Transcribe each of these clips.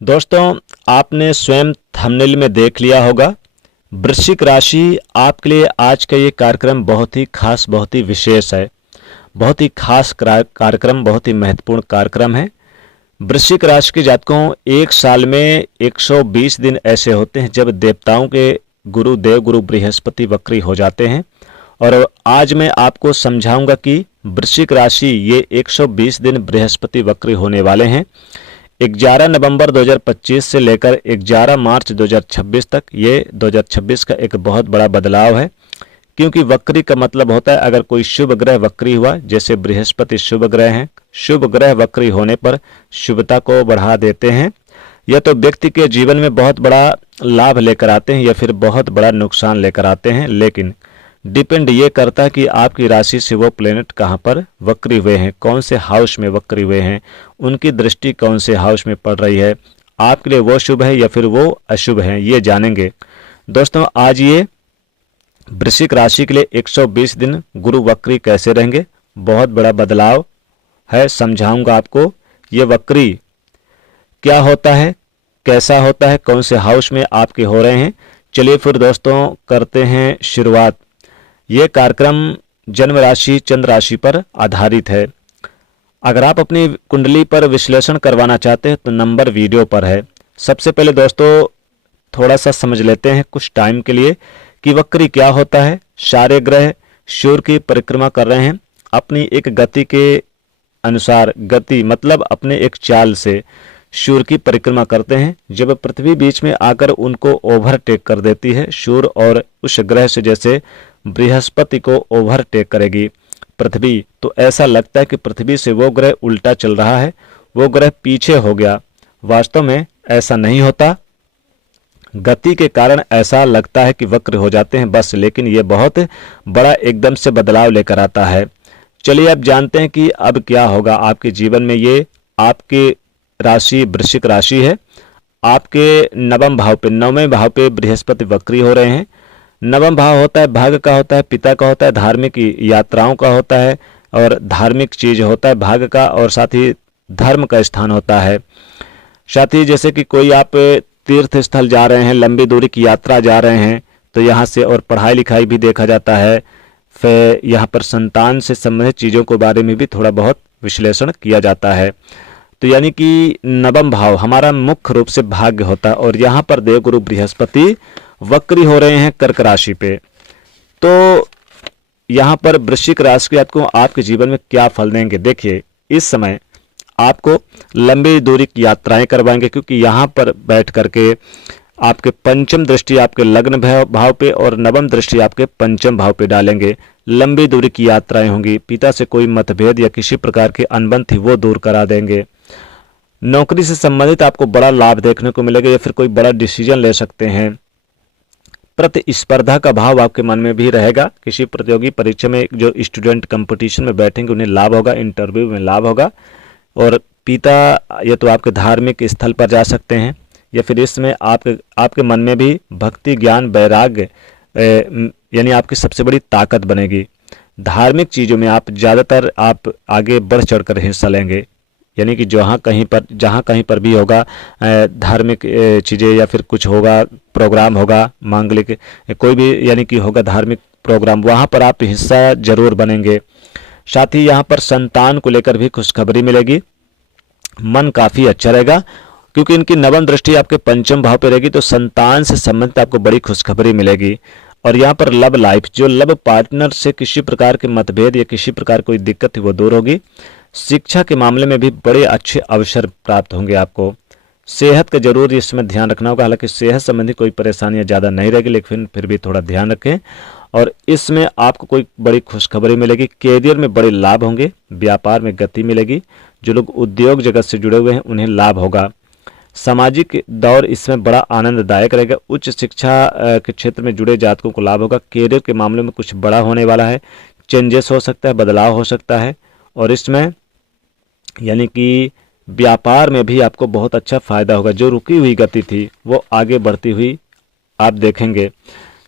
दोस्तों, आपने स्वयं थंबनेल में देख लिया होगा। वृश्चिक राशि आपके लिए आज का ये कार्यक्रम बहुत ही खास, बहुत ही विशेष है। बहुत ही खास कार्यक्रम, बहुत ही महत्वपूर्ण कार्यक्रम है। वृश्चिक राशि के जातकों, एक साल में 120 दिन ऐसे होते हैं जब देवताओं के गुरु देवगुरु बृहस्पति वक्री हो जाते हैं। और आज मैं आपको समझाऊंगा कि वृश्चिक राशि ये 120 दिन बृहस्पति वक्री होने वाले हैं। 11 नवंबर 2025 से लेकर 11 मार्च 2026 तक। ये 2026 का एक बहुत बड़ा बदलाव है, क्योंकि वक्री का मतलब होता है अगर कोई शुभ ग्रह वक्री हुआ, जैसे बृहस्पति शुभ ग्रह हैं। शुभ ग्रह वक्री होने पर शुभता को बढ़ा देते हैं। यह तो व्यक्ति के जीवन में बहुत बड़ा लाभ लेकर आते हैं या फिर बहुत बड़ा नुकसान लेकर आते हैं, लेकिन डिपेंड ये करता है कि आपकी राशि से वो प्लेनेट कहाँ पर वक्री हुए हैं, कौन से हाउस में वक्री हुए हैं, उनकी दृष्टि कौन से हाउस में पड़ रही है, आपके लिए वो शुभ है या फिर वो अशुभ है, ये जानेंगे। दोस्तों, आज ये वृश्चिक राशि के लिए 120 दिन गुरु वक्री कैसे रहेंगे, बहुत बड़ा बदलाव है, समझाऊंगा आपको। ये वक्री क्या होता है, कैसा होता है, कौन से हाउस में आपके हो रहे हैं। चलिए फिर दोस्तों करते हैं शुरुआत। ये कार्यक्रम जन्म राशि चंद्र राशि पर आधारित है। अगर आप अपनी कुंडली पर विश्लेषण करवाना चाहते हैं तो नंबर वीडियो पर है। सबसे पहले दोस्तों थोड़ा सा समझ लेते हैं कुछ टाइम के लिए कि वक्री क्या होता है। सारे ग्रह सूर्य की परिक्रमा कर रहे हैं अपनी एक गति के अनुसार। गति मतलब अपने एक चाल से सूर्य की परिक्रमा करते हैं। जब पृथ्वी बीच में आकर उनको ओवरटेक कर देती है, सूर्य और उस ग्रह से जैसे बृहस्पति को ओवरटेक करेगी पृथ्वी, तो ऐसा लगता है कि पृथ्वी से वो ग्रह उल्टा चल रहा है, वो ग्रह पीछे हो गया। वास्तव में ऐसा नहीं होता। गति के कारण ऐसा लगता है कि वक्र हो जाते हैं बस, लेकिन ये बहुत बड़ा एकदम से बदलाव लेकर आता है। चलिए अब जानते हैं कि अब क्या होगा आपके जीवन में। ये आपकी राशि वृश्चिक राशि है। आपके नवम भाव पे, 9वें भाव पे बृहस्पति वक्री हो रहे हैं। नवम भाव होता है भाग्य का, होता है पिता का, होता है धार्मिक यात्राओं का होता है और धार्मिक चीज होता है भाग्य का, और साथ ही धर्म का स्थान होता है। साथ ही जैसे कि कोई आप तीर्थ स्थल जा रहे हैं, लंबी दूरी की यात्रा जा रहे हैं, तो यहाँ से और पढ़ाई लिखाई भी देखा जाता है। फिर यहाँ पर संतान से संबंधित चीज़ों के बारे में भी थोड़ा बहुत विश्लेषण किया जाता है। तो यानी कि नवम भाव हमारा मुख्य रूप से भाग्य होता है, और यहाँ पर देवगुरु बृहस्पति वक्री हो रहे हैं कर्क राशि पे। तो यहाँ पर वृश्चिक राशि के जातकों आपके जीवन में क्या फल देंगे। देखिए, इस समय आपको लंबी दूरी की यात्राएं करवाएंगे, क्योंकि यहाँ पर बैठ करके आपके पंचम दृष्टि आपके लग्न भाव पे और नवम दृष्टि आपके पंचम भाव पे डालेंगे। लंबी दूरी की यात्राएं होंगी। पिता से कोई मतभेद या किसी प्रकार की अनबन थी वो दूर करा देंगे। नौकरी से संबंधित आपको बड़ा लाभ देखने को मिलेगा या फिर कोई बड़ा डिसीजन ले सकते हैं। प्रतिस्पर्धा का भाव आपके मन में भी रहेगा। किसी प्रतियोगी परीक्षा में जो स्टूडेंट कंपटीशन में बैठेंगे उन्हें लाभ होगा, इंटरव्यू में लाभ होगा। और पिता या तो आपके धार्मिक स्थल पर जा सकते हैं या फिर इसमें आपके मन में भी भक्ति ज्ञान वैराग्य यानी आपकी सबसे बड़ी ताकत बनेगी। धार्मिक चीज़ों में आप ज़्यादातर आप आगे बढ़ चढ़कर हिस्सा लेंगे, यानी कि जहाँ कहीं पर भी होगा धार्मिक चीज़ें या फिर कुछ होगा, प्रोग्राम होगा मांगलिक कोई भी यानी कि होगा धार्मिक प्रोग्राम, वहाँ पर आप हिस्सा जरूर बनेंगे। साथ ही यहाँ पर संतान को लेकर भी खुशखबरी मिलेगी। मन काफ़ी अच्छा रहेगा क्योंकि इनकी नवम दृष्टि आपके पंचम भाव पे रहेगी, तो संतान से संबंधित आपको बड़ी खुशखबरी मिलेगी। और यहाँ पर लव लाइफ, जो लव पार्टनर से किसी प्रकार के मतभेद या किसी प्रकार कोई दिक्कत थी वो दूर होगी। शिक्षा के मामले में भी बड़े अच्छे अवसर प्राप्त होंगे आपको। सेहत का जरूर इसमें ध्यान रखना होगा। हालांकि सेहत संबंधी कोई परेशानियां ज़्यादा नहीं रहेगी, लेकिन फिर भी थोड़ा ध्यान रखें। और इसमें आपको कोई बड़ी खुशखबरी मिलेगी। कैरियर में बड़े लाभ होंगे, व्यापार में गति मिलेगी। जो लोग उद्योग जगत से जुड़े हुए हैं उन्हें लाभ होगा। सामाजिक दौर इसमें बड़ा आनंददायक रहेगा। उच्च शिक्षा के क्षेत्र में जुड़े जातकों को लाभ होगा। कैरियर के मामले में कुछ बड़ा होने वाला है, चेंजेस हो सकता है, बदलाव हो सकता है। और इसमें यानी कि व्यापार में भी आपको बहुत अच्छा फायदा होगा। जो रुकी हुई गति थी वो आगे बढ़ती हुई आप देखेंगे।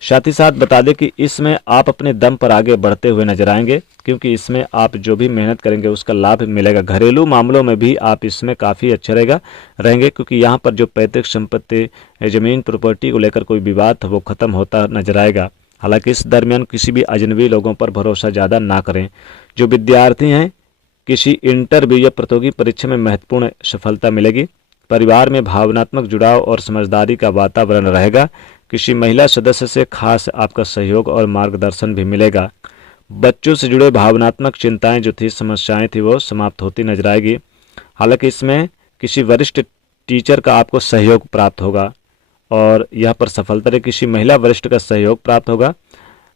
साथ ही साथ बता दें कि इसमें आप अपने दम पर आगे बढ़ते हुए नजर आएंगे, क्योंकि इसमें आप जो भी मेहनत करेंगे उसका लाभ मिलेगा। घरेलू मामलों में भी आप इसमें काफ़ी अच्छे रहेंगे, क्योंकि यहाँ पर जो पैतृक संपत्ति, ज़मीन, प्रॉपर्टी को लेकर कोई विवाद था वो खत्म होता नजर आएगा। हालांकि इस दरमियान किसी भी अजनबी लोगों पर भरोसा ज़्यादा ना करें। जो विद्यार्थी हैं, किसी इंटरव्यू या प्रतियोगी परीक्षा में महत्वपूर्ण सफलता मिलेगी। परिवार में भावनात्मक जुड़ाव और समझदारी का वातावरण रहेगा। किसी महिला सदस्य से खास आपका सहयोग और मार्गदर्शन भी मिलेगा। बच्चों से जुड़े भावनात्मक चिंताएं जो थी, समस्याएं थी, वो समाप्त होती नजर आएगी। हालांकि इसमें किसी वरिष्ठ टीचर का आपको सहयोग प्राप्त होगा और यहाँ पर सफलता रही। किसी महिला वरिष्ठ का सहयोग प्राप्त होगा।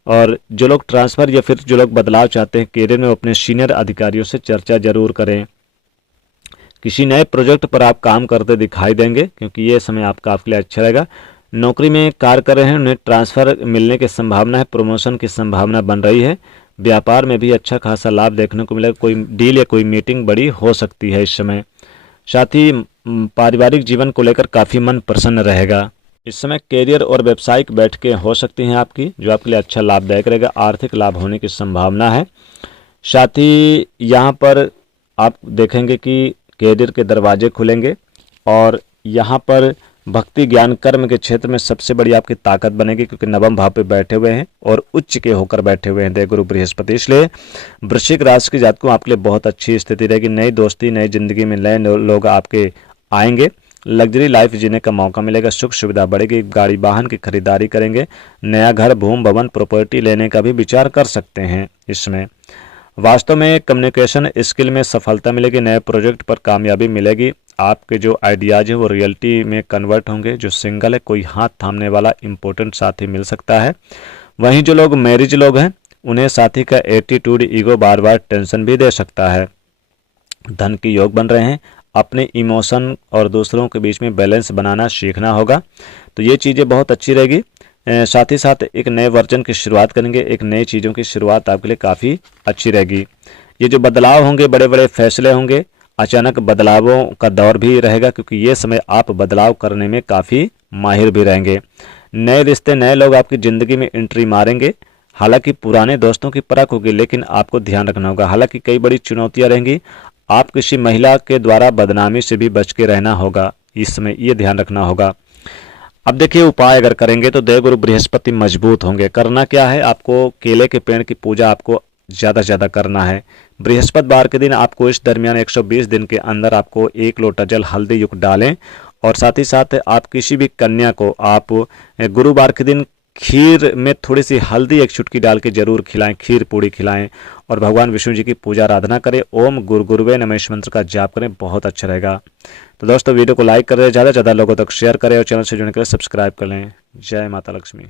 और जो लोग ट्रांसफ़र या फिर जो लोग बदलाव चाहते हैं कैरियर में, अपने सीनियर अधिकारियों से चर्चा जरूर करें। किसी नए प्रोजेक्ट पर आप काम करते दिखाई देंगे, क्योंकि ये समय आपका आपके लिए अच्छा रहेगा। नौकरी में कार्य कर रहे हैं, उन्हें ट्रांसफ़र मिलने की संभावना है, प्रमोशन की संभावना बन रही है। व्यापार में भी अच्छा खासा लाभ देखने को मिलेगा। कोई डील या कोई मीटिंग बड़ी हो सकती है इस समय। साथ ही पारिवारिक जीवन को लेकर काफ़ी मन प्रसन्न रहेगा। इस समय कैरियर और व्यावसायिक बैठकें हो सकती हैं आपकी, जो आपके लिए अच्छा लाभदायक रहेगा। आर्थिक लाभ होने की संभावना है। साथ ही यहाँ पर आप देखेंगे कि कैरियर के दरवाजे खुलेंगे और यहाँ पर भक्ति, ज्ञान, कर्म के क्षेत्र में सबसे बड़ी आपकी ताकत बनेगी, क्योंकि नवम भाव पे बैठे हुए हैं और उच्च के होकर बैठे हुए हैं देवगुरु बृहस्पति। इसलिए वृश्चिक राशि के जातकों आपके लिए बहुत अच्छी स्थिति रहेगी। नई दोस्ती, नई जिंदगी में नए लोग आपके आएंगे। लग्जरी लाइफ जीने का मौका मिलेगा। सुख सुविधा बढ़ेगी। गाड़ी वाहन की खरीदारी करेंगे। नया घर, भूमि, भवन, प्रॉपर्टी लेने का भी विचार कर सकते हैं इसमें। वास्तव में कम्युनिकेशन स्किल में सफलता मिलेगी। नए प्रोजेक्ट पर कामयाबी मिलेगी। आपके जो आइडियाज है वो रियलिटी में कन्वर्ट होंगे। जो सिंगल है, कोई हाथ थामने वाला इंपॉर्टेंट साथी मिल सकता है। वहीं जो लोग मैरिज लोग हैं, उन्हें साथी का एटीट्यूड, ईगो बार बार टेंशन भी दे सकता है। धन के योग बन रहे हैं। अपने इमोशन और दूसरों के बीच में बैलेंस बनाना सीखना होगा। तो ये चीज़ें बहुत अच्छी रहेगी। साथ ही साथ एक नए वर्जन की शुरुआत करेंगे। एक नई चीज़ों की शुरुआत आपके लिए काफ़ी अच्छी रहेगी। ये जो बदलाव होंगे, बड़े बड़े फैसले होंगे, अचानक बदलावों का दौर भी रहेगा, क्योंकि ये समय आप बदलाव करने में काफ़ी माहिर भी रहेंगे। नए रिश्ते, नए लोग आपकी ज़िंदगी में एंट्री मारेंगे। हालांकि पुराने दोस्तों की परख होगी, लेकिन आपको ध्यान रखना होगा। हालांकि कई बड़ी चुनौतियाँ रहेंगी। आप किसी महिला के द्वारा बदनामी से भी बच के रहना होगा। इस समय ये ध्यान रखना होगा। अब देखिए, उपाय अगर करेंगे तो देवगुरु बृहस्पति मजबूत होंगे। करना क्या है, आपको केले के पेड़ की पूजा आपको ज़्यादा से ज़्यादा करना है। बृहस्पतिवार के दिन आपको इस दरमियान 120 दिन के अंदर आपको 1 लोटा जल हल्दी युक्त डालें। और साथ ही साथ आप किसी भी कन्या को आप गुरुवार के दिन खीर में थोड़ी सी हल्दी 1 चुटकी डाल के जरूर खिलाएं, खीर पूड़ी खिलाएं। और भगवान विष्णु जी की पूजा आराधना करें। ओम गुरुवे नमः इस मंत्र का जाप करें, बहुत अच्छा रहेगा। तो दोस्तों, वीडियो को लाइक करें, ज़्यादा से ज़्यादा लोगों तक शेयर करें और चैनल से जुड़ने के लिए सब्सक्राइब कर लें। जय माता लक्ष्मी।